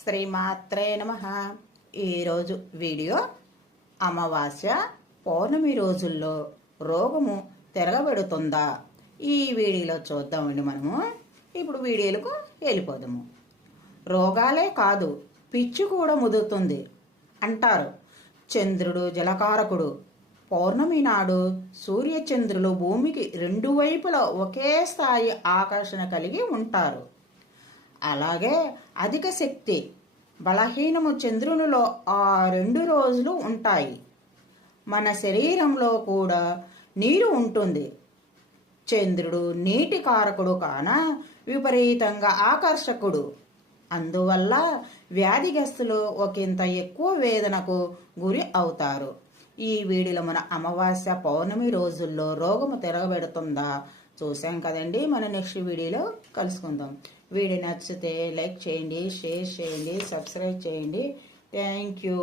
శ్రీమాత్రే నమః. ఈరోజు వీడియో అమావాస్య పౌర్ణమి రోజుల్లో రోగము తిరగబెడుతుందా ఈ వీడియోలో చూద్దామండి. మనము ఇప్పుడు వీడియోలకు వెళ్ళిపోదాము. రోగాలే కాదు పిచ్చి కూడా ముదురుతుంది అంటారు. చంద్రుడు జలకారకుడు. పౌర్ణమి నాడు సూర్యచంద్రులు భూమికి రెండు వైపులా ఒకే స్థాయి ఆకర్షణ కలిగి ఉంటారు. అలాగే అధిక శక్తి బలహీనము చంద్రునిలో ఆ 2 రోజులు ఉంటాయి. మన శరీరంలో కూడా నీరు ఉంటుంది. చంద్రుడు నీటి కారకుడు కాన విపరీతంగా ఆకర్షకుడు. అందువల్ల వ్యాధిగ్రస్తులు ఒకంత ఎక్కువ వేదనకు గురి అవుతారు. ఈ వీడియోలో మన అమావాస్య పౌర్ణమి రోజుల్లో రోగము తిరగబెడుతుందా చూసాం కదండి. మన నెక్స్ట్ వీడియోలో కలుసుకుందాం. వీడియో నచ్చితే లైక్ చేయండి, షేర్ చేయండి, సబ్స్క్రైబ్ చేయండి. Thank you.